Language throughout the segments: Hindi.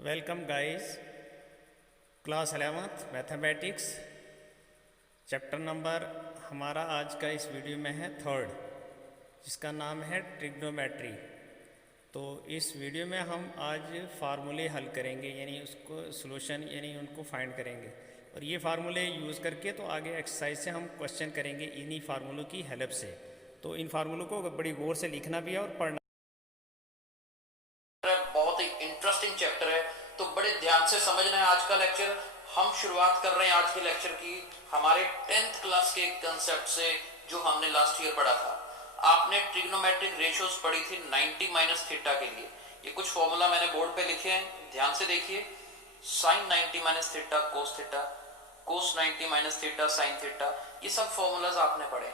Welcome guys, class 11th mathematics chapter number हमारा आज का इस वीडियो में है थर्ड, जिसका नाम है ट्रिग्नोमेट्री। तो इस वीडियो में हम आज फार्मूले हल करेंगे, यानी उसको सॉल्यूशन यानी उनको फाइंड करेंगे। और ये फार्मूले यूज़ करके तो आगे एक्सरसाइज से हम क्वेश्चन करेंगे इन्हीं फार्मूलों की हेल्प से। तो इन फार्मूलों को बड़ी गौर से लिखना भी है और पढ़ना। बहुत ही इंटरेस्टिंग चैप्टर है, तो बड़े ध्यान से समझना है आज का लेक्चर। हम शुरुआत कर रहे हैं आज के लेक्चर की हमारे 10th क्लास के कंसेप्ट से, जो हमने लास्ट ईयर पढ़ा था। आपने ट्रिग्नोमेट्रिक रेशियोज पढ़ी थी 90 माइनस थीटा के लिए। ये कुछ फॉर्मूला मैंने बोर्ड पे लिखे हैं, ध्यान से देखिए। Sine 90 minus theta cos theta, cos 90 minus theta sine theta, ये सब फॉर्मूलाज आपने पढ़े।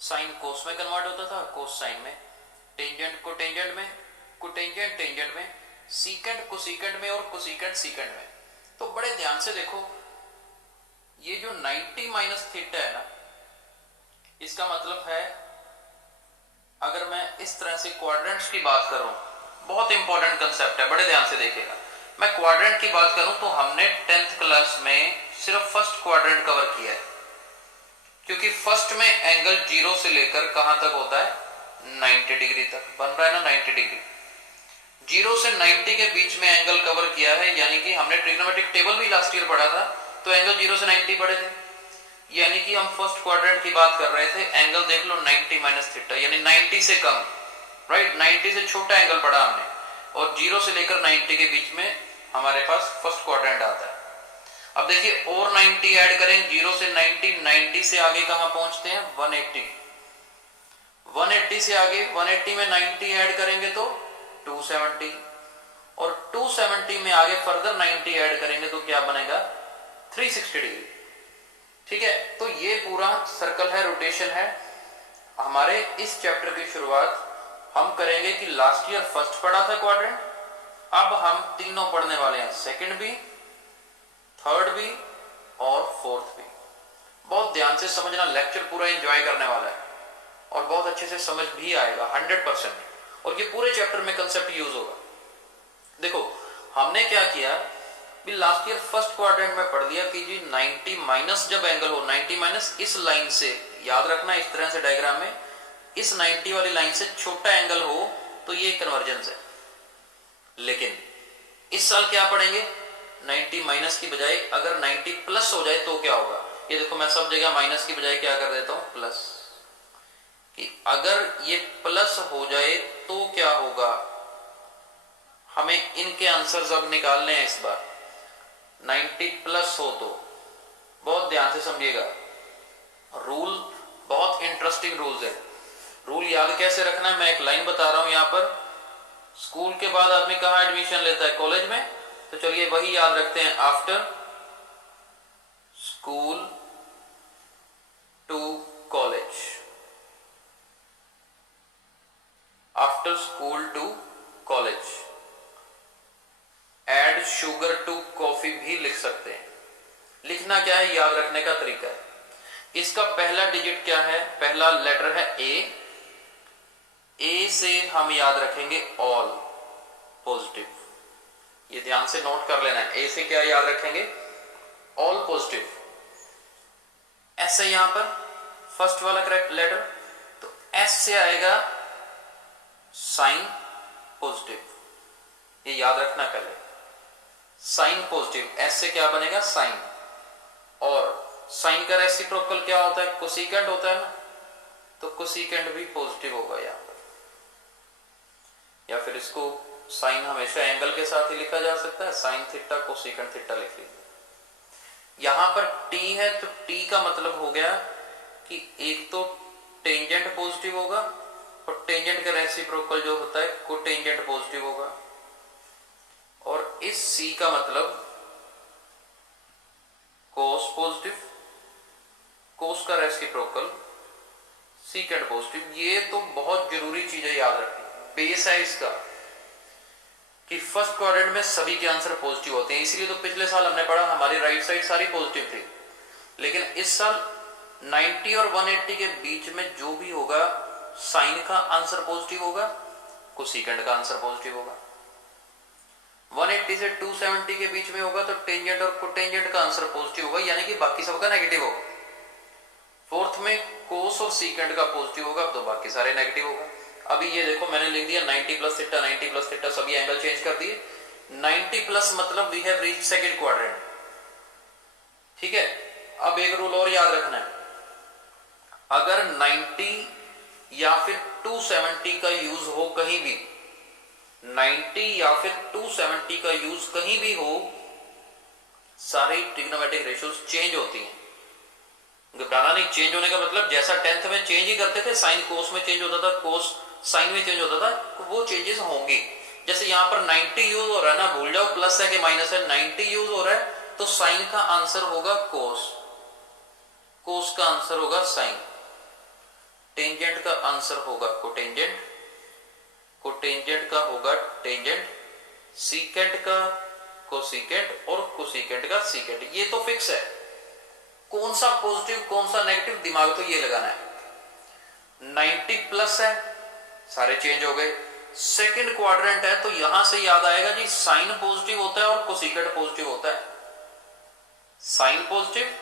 साइन कोस में कन्वर्ट होता था, कोस साइन में, टेंजेंट को टेंजेंट में, कोटेंजेंट टेंजेंट में, सीकेंट कोसीकेंट में और कोसीकेंट सीकेंट में। तो बड़े ध्यान से देखो, ये जो 90 माइनस थीटा है ना, इसका मतलब है अगर मैं इस तरह से क्वाड्रेंट्स की बात करूं, बहुत इंपॉर्टेंट कंसेप्ट है, बड़े ध्यान से देखिएगा। मैं क्वाड्रेंट की बात करूं तो हमने 10th क्लास में सिर्फ फर्स्ट क्वाड्रेंट कवर किया है, क्योंकि फर्स्ट में एंगल 0 से लेकर कहां तक होता है, 90 डिग्री तक बन रहा है ना, 90 डिग्री। 0 से 90 के बीच में एंगल कवर किया है, यानी कि हमने ट्रिग्नोमेट्रिक टेबल भी लास्ट ईयर पढ़ा था, तो एंगल 0 से 90 पढ़े थे। यानी कि हम फर्स्ट क्वाड्रेंट की बात कर रहे थे, एंगल देख लो 90 माइनस थीटा, यानी 90 से कम, राइट, 90 से छोटा एंगल पढ़ा हमने। और 0 से लेकर 90 के बीच में हमारे पास फर्स्ट क्वाड्रेंट आता है। अब देखिए और 90 ऐड करें, 0 से 90, 90 से आगे कहां पहुंचते हैं, 180, 180 से आगे, 180 में 90 ऐड करेंगे तो 270, और 270 में आगे फर्दर 90 ऐड करेंगे तो क्या बनेगा, 360 डिग्री। ठीक है, तो ये पूरा सर्कल है, रोटेशन है। हमारे इस चैप्टर की शुरुआत हम करेंगे कि लास्ट ईयर फर्स्ट पढ़ा था क्वाड्रेंट, अब हम तीनों पढ़ने वाले हैं, सेकंड भी, थर्ड भी और फोर्थ भी। बहुत ध्यान से समझना, लेक्चर पूरा एंजॉय करने वाला है और बहुत अच्छे से समझ भी आएगा 100%। और ये पूरे चैप्टर में कंसेप्ट यूज होगा। देखो हमने क्या किया, लास्ट ईयर फर्स्ट क्वाड्रेंट में पढ़ दिया कि जी 90 माइनस जब एंगल हो, 90 माइनस इस लाइन से, याद रखना इस तरह से डायग्राम में, इस 90 वाली लाइन से छोटा एंगल हो तो ये कन्वर्जेंस है। लेकिन इस साल क्या पढ़ेंगे, 90 माइनस की बजाय अगर 90 प्लस हो जाए तो क्या होगा। ये देखो मैं सब जगह माइनस की बजाय क्या कर देता हूं, प्लस, कि अगर ये प्लस हो जाए तो क्या होगा। हमें इनके आंसर्स अब निकालने हैं इस बार। 90 प्लस हो तो, बहुत ध्यान से समझिएगा, रूल बहुत इंटरेस्टिंग रूल्स है। रूल याद कैसे रखना है, मैं एक लाइन बता रहा हूं यहां पर। स्कूल के बाद आदमी कहां एडमिशन लेता है, कॉलेज में, तो चलिए वही याद रखते हैं, after school to college, after school to college, add sugar to coffee भी लिख सकते हैं। लिखना क्या है, याद रखने का तरीका है। इसका पहला डिजिट क्या है, पहला लेटर है ए से हम याद रखेंगे ऑल पॉजिटिव, ये ध्यान से नोट कर लेना है। ए से क्या याद रखेंगे, ऑल पॉजिटिव। एस है यहां पर फर्स्ट वाला करेक्ट लेटर, तो एस से आएगा साइन पॉजिटिव, ये याद रखना पहले, साइन पॉजिटिव। एस से क्या बनेगा, साइन, और साइन का रेसिप्रोकल क्या होता है, कोसिकेंट होता है ना, तो कोसिकेंट भी पॉजिटिव होगा यहां पर। या फिर इसको साइन हमेशा एंगल के साथ ही लिखा जा सकता है, साइन थीटा कोसिकेंट थीटा लिख लीजिए। यहां पर टी है तो टी का मतलब हो गया कि एक तो टेंजेंट पॉजिटिव होगा, और टेंजेंट का रेसिप्रोकल जो होता है कोटेंजेंट पॉजिटिव होगा। और इस सी का मतलब कोस पॉजिटिव, कोस का रेसिप्रोकल सीकेंट पॉजिटिव। ये तो बहुत जरूरी चीज है, याद रखनी, बेस है इसका, कि फर्स्ट क्वाड्रेंट में सभी के आंसर पॉजिटिव होते हैं। इसीलिए तो पिछले साल हमने पढ़ा हमारी राइट साइड सारी पॉजिटिव थी, लेकिन इस साल 90 और 180 के बीच में जो भी होगा, साइन का आंसर पॉजिटिव होगा, कोसिकेंट का आंसर पॉजिटिव होगा। 180 से 270 के बीच में होगा तो टेंजेंट और कोटेंजेंट का आंसर पॉजिटिव होगा, यानी कि बाकी सबका नेगेटिव होगा। फोर्थ में कोस और सीकेंट का पॉजिटिव होगा तो बाकी सारे नेगेटिव होगा। अभी ये देखो मैंने लिख दिया 90 प्लस थीटा, 90 प्लस थीटा, सभी एंगल चेंज कर दिए। 90 प्लस मतलब we have reached second quadrant. ठीक है, अब एक रूल और याद रखना है, अगर 90 या फिर 270 का यूज हो कहीं भी, 90 या फिर 270 का यूज कहीं भी हो, सारी ट्रिग्नोमेट्रिक रेशियोज चेंज होती हैं। घबराना नहीं, चेंज होने का मतलब जैसा 10th में चेंज ही करते थे, साइन कोस में चेंज होता था, कोस साइन में चेंज होता था, तो वो चेंजेस होंगी। जैसे यहां पर 90 यूज हो रहा है ना, भूल जाओ प्लस है कि माइनस है, 90 यूज हो रहा है तो साइन का आंसर होगा कोस, कोस का आंसर होगा साइन, टेंजेंट का आंसर होगा कोटेंजेंट, कोटेंजेंट का होगा टेंजेंट, सीकेंट का कोसीकेंट और कोसीकेंट का सीकेंट। ये तो फिक्स है, कौन सा पॉजिटिव कौन सा नेगेटिव दिमाग तो ये लगाना है। 90 प्लस है, सारे चेंज हो गए। सेकंड क्वाड्रेंट है तो यहां से याद आएगा जी साइन पॉजिटिव होता है और कोसीकेंट पॉजिटिव होता है, sine positive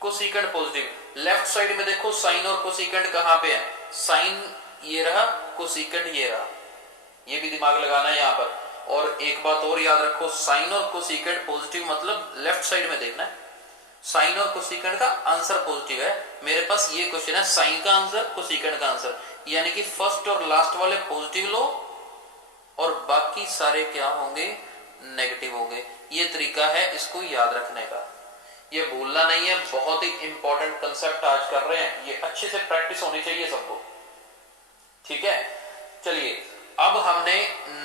cosecant positive. Left side में देखो साइन और कोसीकेंट कहां पे है, साइन ये रहा, कोसीकेंट ये रहा, ये भी दिमाग लगाना है यहां पर। और एक बात और याद रखो, साइन और कोसीकेंट पॉजिटिव मतलब लेफ्ट साइड में देखना है, साइन और कोसीकेंट का आंसर पॉजिटिव है। मेरे पास ये क्वेश्चन है साइन का आंसर कोसीकेंट का आंसर, यानी कि फर्स्ट और लास्ट वाले पॉजिटिव लो और बाकी सारे क्या होंगे, नेगेटिव होंगे। ये तरीका है इसको याद रखने का, ये भूलना नहीं है। बहुत ही इंपॉर्टेंट कंसेप्ट आज कर रहे हैं, ये अच्छे से प्रैक्टिस होनी चाहिए सबको। ठीक है, चलिए अब हमने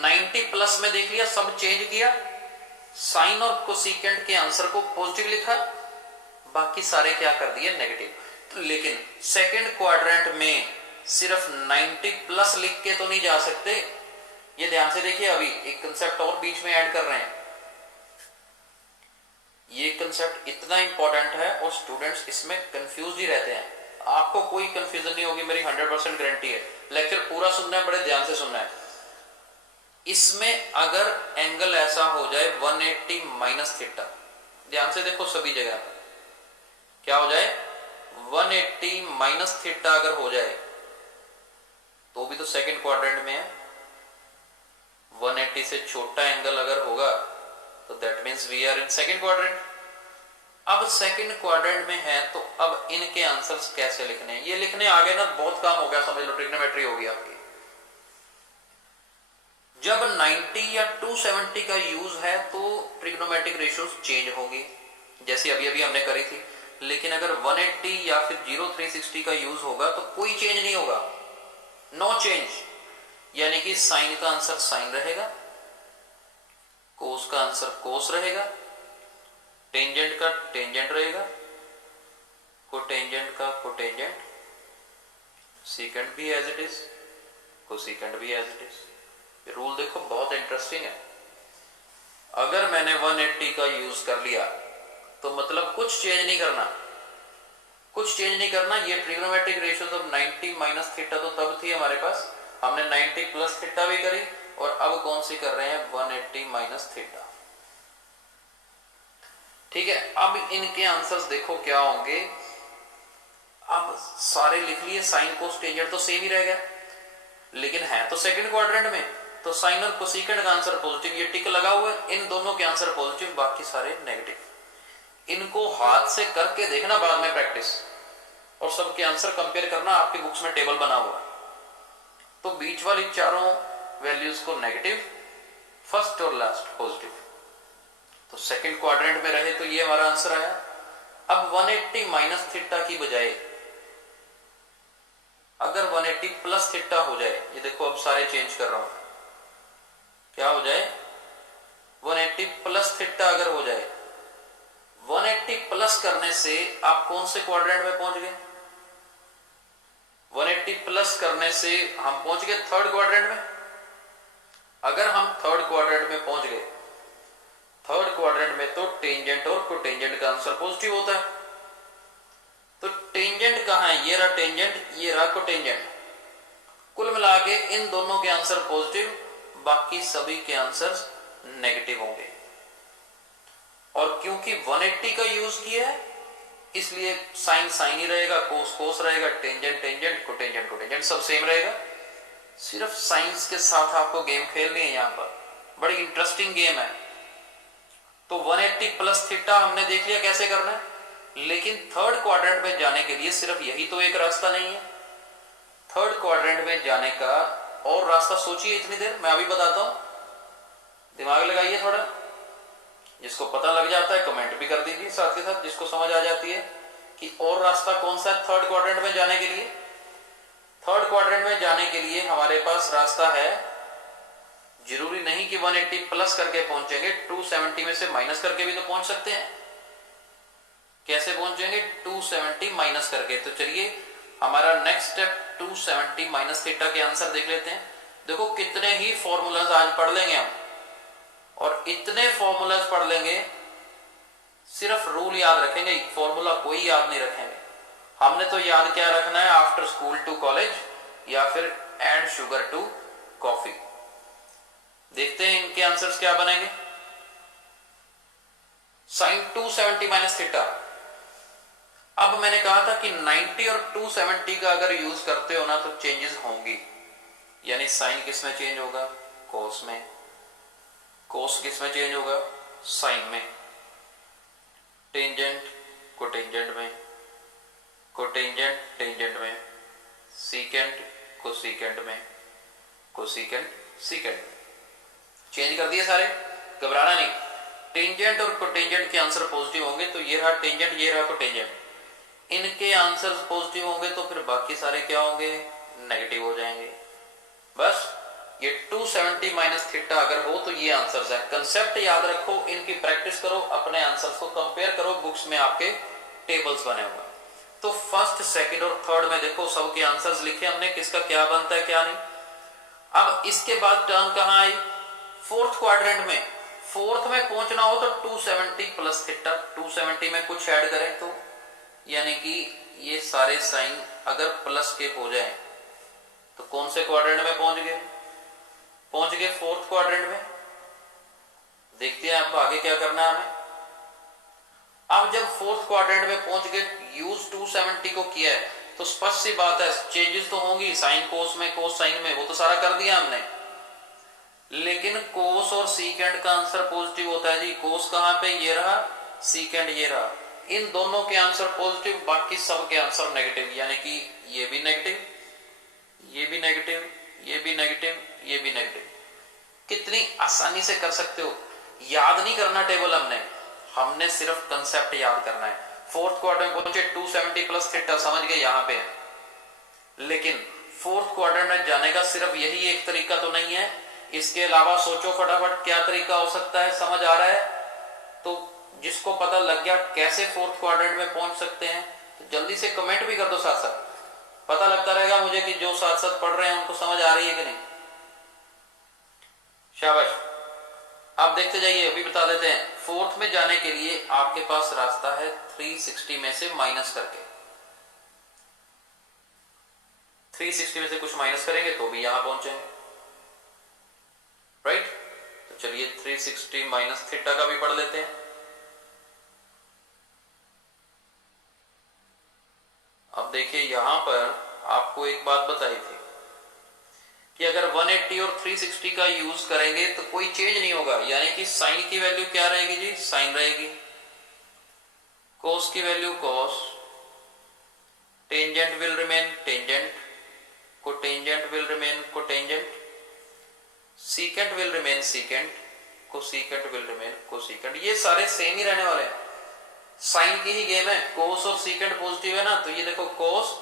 90 प्लस में देख लिया, सब चेंज किया, साइन और कोसिकेंट के आंसर को पॉजिटिव लिखा, बाकी सारे क्या कर दिए, नेगेटिव। लेकिन सेकंड क्वाड्रेंट में सिर्फ 90 प्लस लिख के तो नहीं जा सकते, ये ध्यान से देखिए। अभी एक कंसेप्ट और बीच में ऐड कर रहे हैं, ये कंसेप्ट इतना इंपॉर्टेंट है और स्टूडेंट्स इसमें कंफ्यूज ही रहते हैं। आपको कोई कंफ्यूजन नहीं होगी, मेरी 100% गारंटी है। लेक्चर पूरा सुनना है, बड़े ध्यान से सुनना है। इसमें अगर एंगल ऐसा हो जाए 180 माइनस थीटा, ध्यान से देखो सभी जगह क्या हो जाए, 180 माइनस थीटा अगर हो जाए तो भी तो सेकंड क्वाड्रेंट में है। 180 से छोटा एंगल अगर होगा तो that means we are in second quadrant. अब सेकंड क्वाड्रेंट में है तो अब इनके आंसर्स कैसे लिखने हैं, ये लिखने आगे ना बहुत काम हो गया, समझ लो ट्रिग्नोमेट्री होगी आपकी। जब 90 या 270 का यूज है तो ट्रिग्नोमेट्रिक रेशियोज चेंज होगी, जैसे अभी अभी हमने करी थी। लेकिन अगर 180 या फिर 0360 का यूज होगा तो कोई चेंज नहीं होगा, नो चेंज, यानी कि साइन का आंसर साइन रहेगा, कोस का आंसर कोस रहेगा, टेंजेंट का टेंजेंट रहेगा, कोटेंजेंट का कोटेंजेंट, सीकेंट भी एज इट इज, कोसीकेंट भी एज इट इज। रूल देखो बहुत इंटरेस्टिंग है। अगर मैंने 180 का यूज कर लिया तो मतलब कुछ चेंज नहीं करना, कुछ चेंज नहीं करना। ये ट्रिग्नोमेट्रिक रेशियो तो 90 माइनस थीटा तो तब थी हमारे पास, हमने 90 प्लस थीटा भी करी और अब कौन सी कर रहे हैं, 180 माइनस थीटा। ठीक है, अब इनके आंसर्स देखो क्या होंगे। अब सारे लिख लिए, साइन कोस टेंजेंट तो सेम ही रह गया, लेकिन है तो सेकंड क्वाड्रेंट में, तो साइन और कोसिकेंट का आंसर पॉजिटिव, ये टिक लगा हुआ है, इन दोनों के आंसर पॉजिटिव, बाकी सारे नेगेटिव। इनको हाथ से करके देखना बाद में प्रैक्टिस, और सबके आंसर कंपेयर करना, आपकी बुक्स में टेबल बना हुआ। तो बीच वाली चारों वैल्यूज को नेगेटिव, फर्स्ट और लास्ट पॉजिटिव, तो सेकंड क्वाड्रेंट में रहे तो ये हमारा आंसर आया। अब 180 माइनस थीटा की बजाय अगर 180 प्लस थीटा हो जाए, ये देखो अब सारे चेंज कर रहा हूं, क्या हो जाए, 180 प्लस थीटा अगर हो जाए, 180 प्लस करने से आप कौन से क्वाड्रेंट में पहुंच गए, 180 प्लस करने से हम पहुंच गए थर्ड क्वाड्रेंट में। अगर हम थर्ड क्वाड्रेंट में पहुंच गए, थर्ड क्वाड्रेंट में तो टेंजेंट और कोटेंजेंट का आंसर पॉजिटिव होता है। तो टेंजेंट कहां है, ये रहा टेंजेंट, ये रहा कोटेंजेंट, कुल मिला के इन दोनों के आंसर पॉजिटिव, बाकी सभी के आंसर्स नेगेटिव होंगे। और क्योंकि 180 का यूज किया है इसलिए साइन साइन ही रहेगा, कोस कोस रहेगा, टेंजेंट टेंजेंट, कोटेंजेंट कोटेंजेंट, सब सेम रहेगा। सिर्फ साइंस के साथ आपको गेम खेलनी है। यहाँ पर बड़ी इंटरेस्टिंग गेम है। तो 180 प्लस थीटा हमने देख लिया कैसे करना है, लेकिन थर्ड क्वाड्रेंट में जाने के लिए सिर्फ यही तो एक रास्ता नहीं है। थर्ड क्वाड्रेंट में जाने का और रास्ता सोचिए इतनी देर, मैं अभी बताता हूं, दिमाग लगाइए थोड़ा। जिसको पता लग जाता है कमेंट भी कर दीजिए साथ के साथ, जिसको समझ आ जाती है कि और रास्ता कौन सा है थर्ड क्वाड्रेंट में जाने के लिए। थर्ड क्वाड्रेंट में जाने के लिए हमारे पास रास्ता है, जरूरी नहीं कि 180 प्लस करके पहुंचेंगे, 270 में से माइनस करके भी तो पहुंच सकते हैं। कैसे पहुंचेंगे? 270 माइनस करके। तो चलिए हमारा नेक्स्ट स्टेप 270 माइनस थीटा के आंसर देख लेते हैं। देखो कितने ही फॉर्मूलाज आज पढ़ लेंगे हम, और इतने फॉर्मूलाज पढ़ लेंगे, सिर्फ रूल याद रखेंगे, फॉर्मूला कोई याद नहीं रखेंगे। हमने तो याद क्या रखना है, आफ्टर स्कूल टू कॉलेज या फिर ऐड शुगर टू कॉफी। देखते हैं इनके आंसर्स क्या बनेंगे। Sine 270 minus theta. अब मैंने कहा था कि 90 और 270 का अगर यूज करते हो ना तो चेंजेस होंगी, यानी साइन किस में चेंज होगा? कोस में। कोस किस में चेंज होगा? साइन में। टेंजेंट कोटेंजेंट में, कोटेंजेंट टेंजेंट में, सीकेंट कोसीकेंट में, कोसीकेंट सीकेंट। चेंज कर दिए सारे, घबराना नहीं। टेंजेंट और कोटेंजेंट के आंसर पॉजिटिव होंगे तो ये रहा टेंजेंट, ये रहा कोटेंजेंट। इनके आंसर्स पॉजिटिव होंगे तो फिर बाकी सारे क्या होंगे? नेगेटिव हो जाएंगे। बस ये 270 माइनस थीटा अगर हो तो ये आंसर्स है। कंसेप्ट याद रखो, इनकी प्रैक्टिस करो, अपने आंसर्स को कंपेयर करो, बुक्स में आपके टेबल्स बने हुए। तो फर्स्ट सेकंड और थर्ड में देखो सबके आंसर्स लिखे हमने, किसका क्या बनता है क्या नहीं। अब इसके बाद टर्न कहां आई? फोर्थ क्वाड्रेंट में। फोर्थ में पहुंचना हो तो 270 प्लस थीटा, 270 में कुछ ऐड करें तो, यानी कि ये सारे साइन अगर प्लस के हो जाए तो कौन से क्वाड्रेंट में पहुंच गए? पहुंच गए फोर्थ क्वाड्रेंट में। देखते हैं अब आगे क्या करना है हमें। अब जब फोर्थ क्वाड्रेंट में पहुंच गए, यूज 270 को किया है, तो स्पष्ट सी बात है चेंजेस तो होंगी, साइन कोस में, कोस साइन में, वो तो सारा कर दिया हमने। लेकिन कोस और सीकेंड का आंसर पॉजिटिव होता है जी। कोस कहां पे? ये रहा, सीकेंड ये रहा। इन दोनों के आंसर पॉजिटिव, बाकी सब के आंसर नेगेटिव, यानी कि ये भी नेगेटिव, ये भी नेगेटिव, ये भी नेगेटिव, ये भी नेगेटिव। कितनी आसानी से कर सकते हो। याद नहीं करना टेबल हमने सिर्फ कंसेप्ट याद करना है। फोर्थ क्वाड्रेंट में पहुंचे, 270 प्लस थीटा समझ गए यहां पे है। लेकिन फोर्थ क्वाड्रेंट में जाने का सिर्फ यही एक तरीका तो नहीं है, इसके अलावा सोचो फटाफट क्या तरीका हो सकता है। समझ आ रहा है? तो जिसको पता लग गया कैसे फोर्थ क्वाड्रेंट में पहुंच सकते हैं तो जल्दी से कमेंट भी कर दो साथ साथ, पता लगता रहेगा मुझे कि जो साथ साथ पढ़ रहे हैं उनको समझ आ रही है कि नहीं। शाबाश। आप देखते जाइए, अभी बता देते हैं। फोर्थ में जाने के लिए आपके पास रास्ता है 360 में से माइनस करके। 360 में से कुछ माइनस करेंगे तो भी यहां पहुंचेंगे, राइट। तो चलिए 360 माइनस थीटा का भी पढ़ लेते हैं। अब देखिए यहां पर आपको एक बात बताई थी कि अगर 180 और 360 का यूज करेंगे तो कोई चेंज नहीं होगा, यानी कि साइन की वैल्यू क्या रहेगी जी? साइन रहेगी। कोस की value cos, tangent will remain tangent, cotangent will remain cotangent, secant will remain secant, cosecant will remain cosecant. ये सारे सेम ही रहने वाले हैं, साइन की ही गेम है। कोस और सीकेंट पॉजिटिव है ना, तो ये देखो कोस,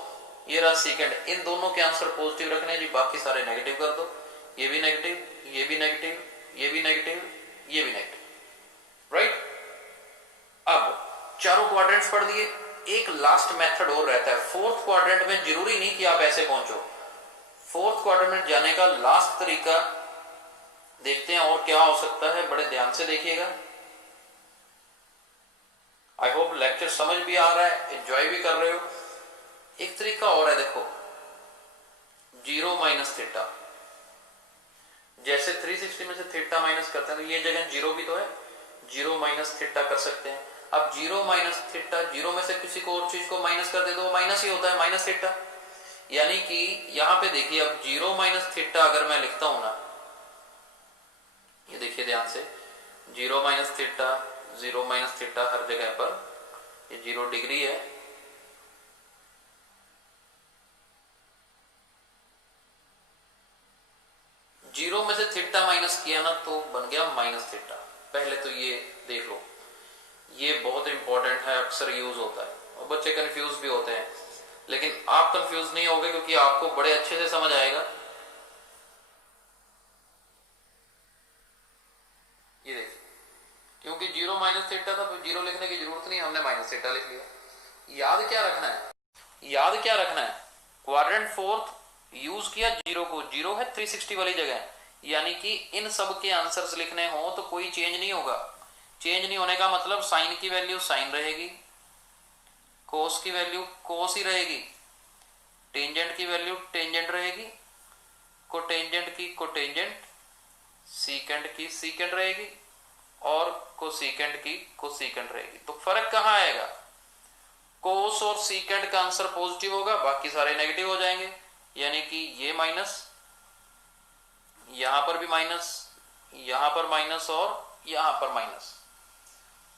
ये रहा सीकेंड, इन दोनों के आंसर पॉजिटिव रखने जी, बाकी सारे नेगेटिव कर दो। ये भी नेगेटिव, ये भी नेगेटिव, ये भी नेगेटिव, ये भी नेगेटिव, राइट। अब चारों क्वाड्रेंट्स पढ़ दिए। एक लास्ट मेथड और रहता है फोर्थ क्वाड्रेंट में। जरूरी नहीं कि आप ऐसे पहुंचो, फोर्थ क्वाड्रेंट में जाने का लास्ट तरीका देखते हैं और क्या हो सकता है। बड़े ध्यान से देखिएगा। आई होप लेक्चर समझ भी आ रहा है, एंजॉय भी कर रहे हो। एक तरीका और है, देखो 0 माइनस थीटा। जैसे 360 में से थीटा माइनस करते हैं तो ये जगह जीरो भी तो है, जीरो माइनस थीटा कर सकते हैं। अब जीरो माइनस थीटा, जीरो में से किसी को और चीज को माइनस कर दे तो वो माइनस ही होता है, माइनस थीटा। यानी कि यहां पे देखिए, अब जीरो माइनस थीटा अगर मैं लिखता हूं ना, ये देखिए ध्यान से, zero minus theta, zero minus theta हर जगह पर ये 0 डिग्री है, जीरो में से थीटा माइनस किया ना तो बन गया माइनस थीटा। पहले तो ये देख लो, ये बहुत इंपॉर्टेंट है, अक्सर यूज होता है और बच्चे कंफ्यूज भी होते हैं, लेकिन आप कंफ्यूज नहीं होगे क्योंकि आपको बड़े अच्छे से समझ आएगा। ये देखिए, क्योंकि जीरो माइनस थीटा था तो जीरो लिखने की जरूरत नहीं, हमने माइनस थीटा लिख लिया। याद क्या रखना है, याद क्या रखना है, क्वाड्रेंट फोर्थ यूज किया जीरो को, जीरो है 360 वाली जगह, यानी कि इन सब के आंसर्स लिखने हो तो कोई चेंज नहीं होगा। चेंज नहीं होने का मतलब साइन की वैल्यू साइन रहेगी, कोस की वैल्यू कोस ही रहेगी, टेंजेंट की वैल्यू टेंजेंट रहेगी, कोटेंजेंट की कोटेंजेंट, सीकेंड की सीकेंड रहेगी और कोसीकेंड की कोसीकेंड रहेगी। तो फर्क कहां आएगा, कोस और सीकेंड का आंसर पॉजिटिव होगा, बाकी सारे नेगेटिव हो जाएंगे। यानी कि ये माइनस, यहां पर भी माइनस, यहां पर माइनस और यहां पर माइनस।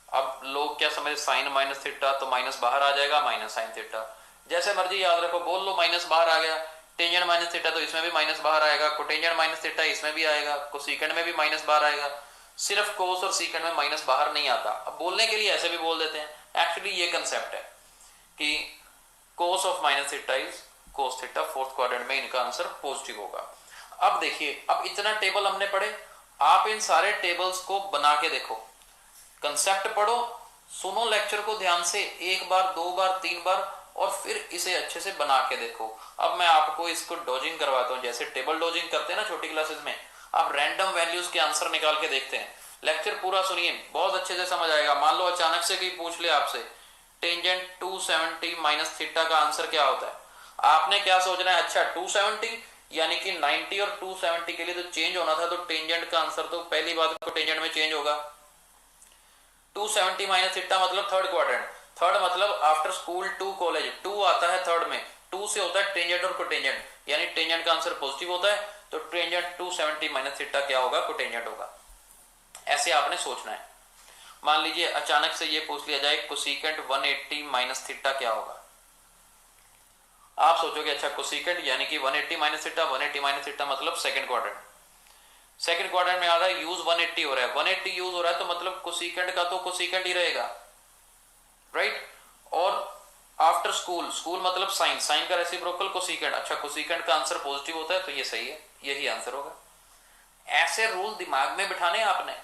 अब लोग क्या समझे, साइन माइनस थीटा तो माइनस बाहर आ जाएगा, माइनस साइन थीटा, जैसे मर्जी याद रखो, बोल लो माइनस बाहर आ गया। टेंजेंट माइनस थीटा तो इसमें भी माइनस बाहर आएगा, कोटेंजेंट माइनस थीटा इसमें भी आएगा, कोसीकेंड में भी माइनस बाहर आएगा। सिर्फ कोस और सीकेंड में माइनस बाहर नहीं आता। अब बोलने के लिए ऐसे भी बोल देते हैं, एक्चुअली ये कंसेप्ट है कि cos of minus theta is cos theta, fourth quadrant में इनका आंसर पॉजिटिव होगा। अब देखिए, अब इतना टेबल हमने पढ़े, आप इन सारे टेबल्स को बना के देखो, कंसेप्ट पढ़ो, सुनो लेक्चर को ध्यान से, एक बार, दो बार, तीन बार, और फिर इसे अच्छे से बना के देखो। अब मैं आपको इसको डॉजिंग करवाता हूं, जैसे टेबल डॉजिंग करते हैं ना छोटी क्लासेस में, आप रैंडम वैल्यूज के आंसर निकाल के देखते हैं। लेक्चर पूरा सुनिए, बहुत अच्छे से समझ आएगा। मान लो अचानक से कोई पूछ ले आपसे, टेंजेंट 270 माइनस थीटा का आंसर क्या होता है, आपने क्या सोचना है, अच्छा 270 यानी कि 90 और 270 के लिए तो चेंज होना था, तो टेंजेंट का आंसर तो पहली बात को टेंजेंट में चेंज होगा। 270 माइनस थीटा मतलब थर्ड क्वाड्रेंट, थर्ड मतलब आफ्टर स्कूल टू कॉलेज, 2 आता है थर्ड में, 2 से होता है टेंजेंट और कोटेंजेंट, यानी टेंजेंट का आंसर पॉजिटिव होता है, तो टेंजेंट 270 माइनस थीटा क्या होगा, कोटेंजेंट होगा। ऐसे आपने सोचना है। मान लीजिए अचानक से ये पूछ लिया जाए, कोसिकेंट 180 माइनस थीटा क्या होगा, आप सोचोगे अच्छा कोसिकेंट यानी कि 180 माइनस थीटा, 180 माइनस थीटा मतलब सेकंड क्वाड्रेंट, सेकंड क्वाड्रेंट में आ रहा है, यूज 180 हो रहा है, 180 यूज हो रहा है तो मतलब कोसिकेंट का तो कोसिकेंट ही रहेगा, राइट। और आफ्टर स्कूल, स्कूल मतलब साइन, साइन का रेसिप्रोकल कोसिकेंट, अच्छा कोसिकेंट का आंसर पॉजिटिव होता है तो ये सही है, यही आंसर होगा। ऐसे रूल दिमाग में बिठाने आपने,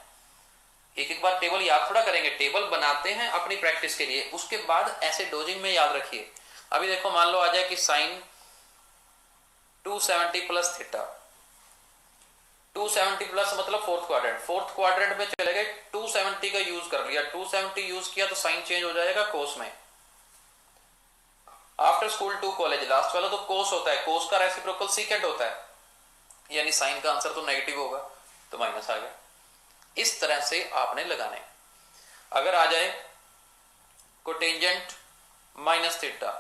एक एक बार टेबल याद थोड़ा करेंगे, टेबल बनाते हैं अपनी प्रैक्टिस के लिए, उसके बाद ऐसे डोजिंग में याद रखिए। अभी देखो मान लो आ जाए कि साइन 270 प्लस थीटा, 270 प्लस मतलब फोर्थ क्वाड्रेंट, फोर्थ क्वाड्रेंट में चले गए, 270 का यूज कर लिया, 270 यूज किया तो साइन चेंज हो जाएगा कोस में। After school to college, last वाला तो कोस होता है, कोस का रेसिप्रोकल सीकेंट होता है, यानी साइन का आंसर तो नेगेटिव होगा, तो माइनस आ गया। इस तरह से आपने लगाने। अगर आ जाए cotangent minus theta,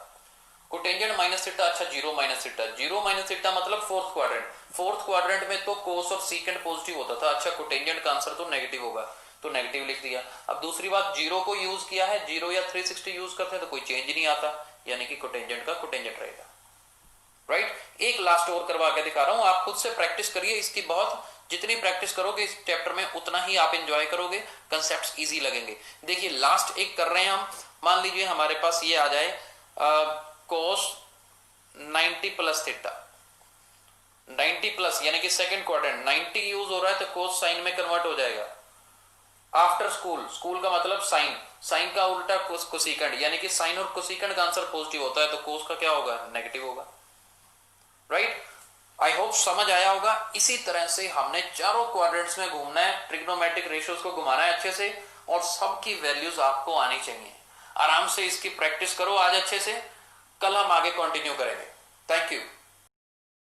cotangent minus theta, अच्छा zero minus theta, zero minus theta मतलब फोर्थ क्वाड्रेंट, फोर्थ क्वाड्रेंट में तो कोस और सीकेंट पॉजिटिव होता था, अच्छा कोटेंजेंट का आंसर तो नेगेटिव होगा, तो नेगेटिव लिख दिया। अब दूसरी बात, जीरो को यूज किया है, जीरो या 360 यूज करते हैं तो कोई चेंज नहीं आता, यानी कि कोटेंजेंट का कोटेंजेंट रहेगा, राइट। एक लास्ट और करवा के दिखा रहा हूं, आप खुद से प्रैक्टिस करिए इसकी, बहुत जितनी प्रैक्टिस करोगे इस चैप्टर में उतना ही आप एंजॉय करोगे, कंसेप्ट्स इजी लगेंगे। देखिए लास्ट एक कर रहे हैं हम, मान लीजिए हमारे पास ये आ जाए कोस 90 प्लस थीटा, 90 प्लस यानी कि सेकंड क्वाड्रेंट, 90 यूज हो रहा है तो कोस साइन में कन्वर्ट हो जाएगा। आफ्टर स्कूल, स्कूल का मतलब साइन, साइन का उल्टा कोसिकेंट, यानी कि साइन और कोसिकेंट का आंसर पॉजिटिव होता है तो कोस का क्या होगा, नेगेटिव होगा, राइट। आई होप समझ आया होगा। इसी तरह से हमने चारों क्वाड्रेंट्स में घूमना है, ट्रिग्नोमेट्रिक रेशियोज को घुमाना है अच्छे से, और सबकी वैल्यूज आपको आनी चाहिए। आराम से इसकी प्रैक्टिस करो आज अच्छे से, कल हम आगे कंटिन्यू करेंगे। Thank you.